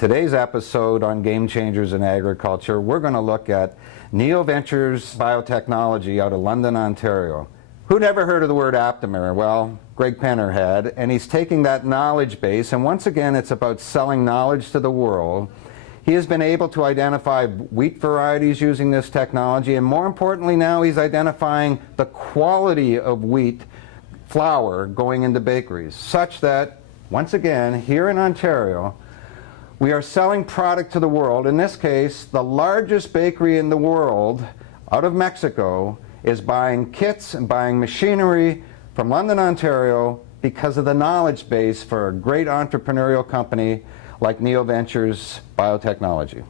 today's episode on Game Changers in Agriculture, we're going to look at NeoVentures Biotechnology out of London, Ontario. Who never heard of the word aptamer? Well, Greg Penner had, and he's taking that knowledge base, and once again it's about selling knowledge to the world. He has been able to identify wheat varieties using this technology, and more importantly now he's identifying the quality of wheat flour going into bakeries, such that, once again, here in Ontario, we are selling product to the world. In this case, the largest bakery in the world, out of Mexico, is buying kits and buying machinery from London, Ontario, because of the knowledge base for a great entrepreneurial company like NeoVentures Biotechnology.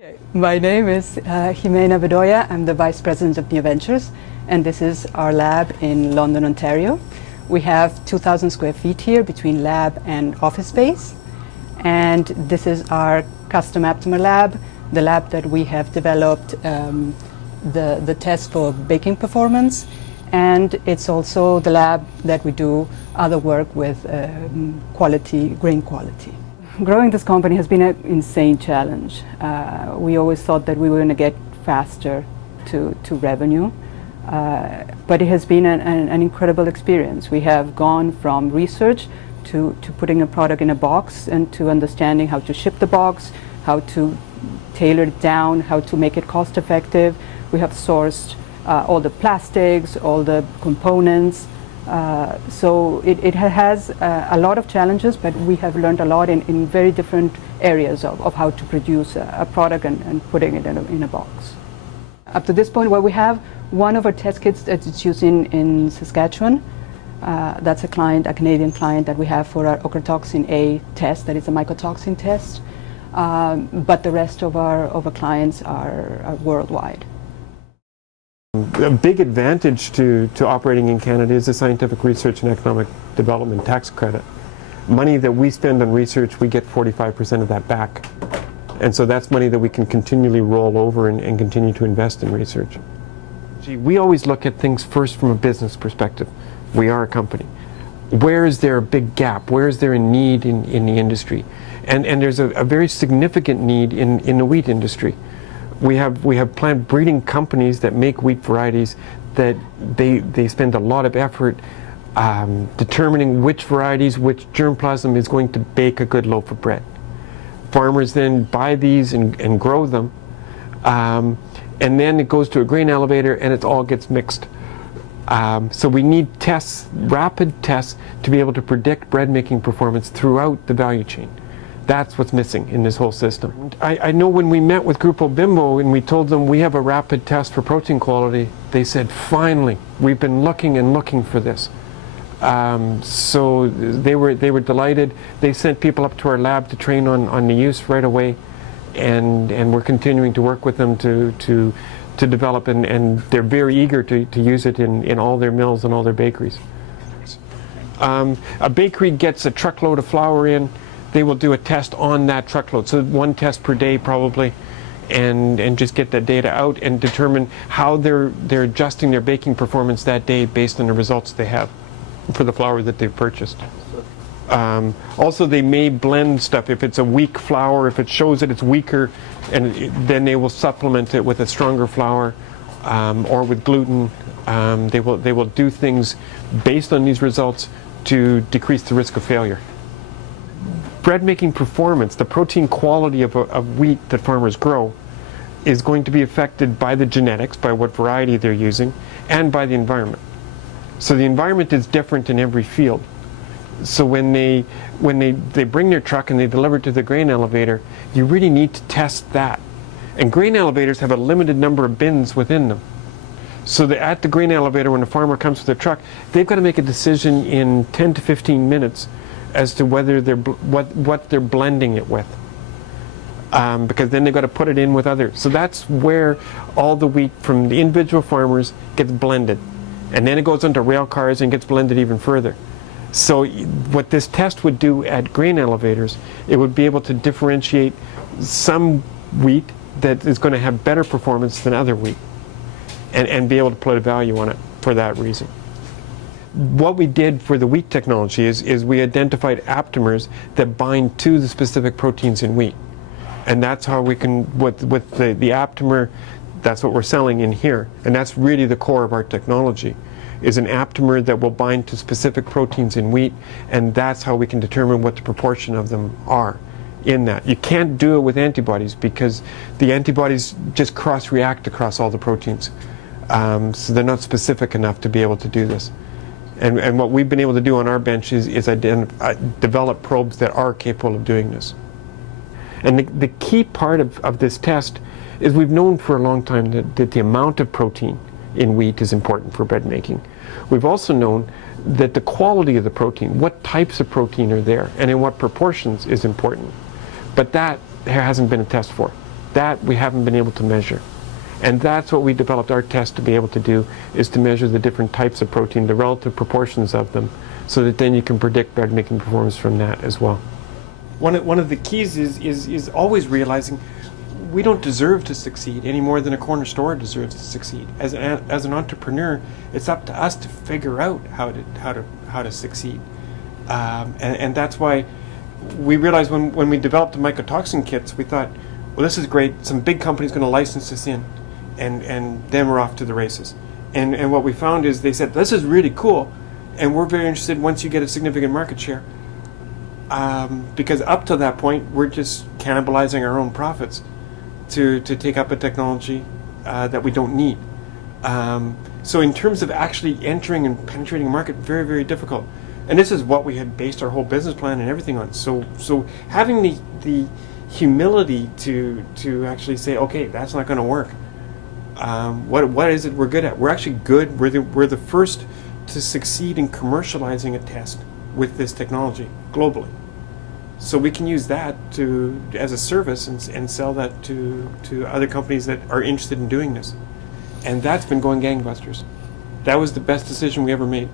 Okay. My name is Jimena Bedoya. I'm the Vice President of NeoVentures, and this is our lab in London, Ontario. We have 2,000 square feet here between lab and office space. And this is our custom aptamer lab, the lab that we have developed the test for baking performance. And it's also the lab that we do other work with grain quality. Growing this company has been an insane challenge. We always thought that we were going to get faster to revenue, but it has been an incredible experience. We have gone from research to putting a product in a box and to understanding how to ship the box, how to tailor it down, how to make it cost effective. We have sourced all the plastics, all the components. So it has a lot of challenges, but we have learned a lot in very different areas of how to produce a product and putting it in a box. Up to this point, where we have one of our test kits that is used in Saskatchewan. That's a Canadian client that we have for our ochratoxin A test, that is a mycotoxin test. But the rest of our clients are worldwide. A big advantage to operating in Canada is the Scientific Research and Economic Development Tax Credit. Money that we spend on research, we get 45% of that back. And so that's money that we can continually roll over and continue to invest in research. We always look at things first from a business perspective. We are a company. Where is there a big gap? Where is there a need in the industry? And there's a very significant need in the wheat industry. We have plant breeding companies that make wheat varieties that they spend a lot of effort determining which varieties, which germplasm is going to bake a good loaf of bread. Farmers then buy these and grow them, and then it goes to a grain elevator and it all gets mixed. So we need tests, rapid tests, to be able to predict bread making performance throughout the value chain. That's what's missing in this whole system. I know when we met with Grupo Bimbo and we told them we have a rapid test for protein quality, they said, finally, we've been looking and looking for this. So they were delighted. They sent people up to our lab to train on the use right away, and we're continuing to work with them to develop, and they're very eager to use it in all their mills and all their bakeries. A bakery gets a truckload of flour in, they will do a test on that truckload, so one test per day probably, and just get that data out and determine how they're adjusting their baking performance that day based on the results they have for the flour that they've purchased. Also, they may blend stuff. If it's a weak flour, if it shows that it's weaker, and then they will supplement it with a stronger flour or with gluten. They will do things based on these results to decrease the risk of failure. Bread making performance, the protein quality of wheat that farmers grow, is going to be affected by the genetics, by what variety they're using, and by the environment. So the environment is different in every field. So when they bring their truck and they deliver it to the grain elevator, you really need to test that. And grain elevators have a limited number of bins within them. So at the grain elevator, when a farmer comes with their truck, they've got to make a decision in 10 to 15 minutes as to whether what they're blending it with. Because then they've got to put it in with others. So that's where all the wheat from the individual farmers gets blended. And then it goes onto rail cars and gets blended even further. So what this test would do at grain elevators, it would be able to differentiate some wheat that is going to have better performance than other wheat, and be able to put a value on it for that reason. What we did for the wheat technology is we identified aptamers that bind to the specific proteins in wheat. And that's how we can, with the aptamer, that's what we're selling in here. And that's really the core of our technology, is an aptamer that will bind to specific proteins in wheat, and that's how we can determine what the proportion of them are in that. You can't do it with antibodies because the antibodies just cross-react across all the proteins. So they're not specific enough to be able to do this. And what we've been able to do on our bench is develop probes that are capable of doing this. And the key part of this test is we've known for a long time that the amount of protein in wheat is important for bread making. We've also known that the quality of the protein, what types of protein are there, and in what proportions is important. But that there hasn't been a test for. That we haven't been able to measure. And that's what we developed our test to be able to do, is to measure the different types of protein, the relative proportions of them, so that then you can predict bread making performance from that as well. One of the keys is always realizing we don't deserve to succeed any more than a corner store deserves to succeed. As an entrepreneur, it's up to us to figure out how to succeed, and that's why we realized when we developed the mycotoxin kits, we thought, well, this is great. Some big company's going to license this in, and then we're off to the races. And what we found is they said, this is really cool, and we're very interested once you get a significant market share, because up to that point we're just cannibalizing our own profits to take up a technology that we don't need. So in terms of actually entering and penetrating a market, very, very difficult. And this is what we had based our whole business plan and everything on. So having the humility to actually say, okay, that's not going to work. What is it we're good at? We're actually good. We're the first to succeed in commercializing a test with this technology globally. So we can use that as a service and sell that to other companies that are interested in doing this. And that's been going gangbusters. That was the best decision we ever made.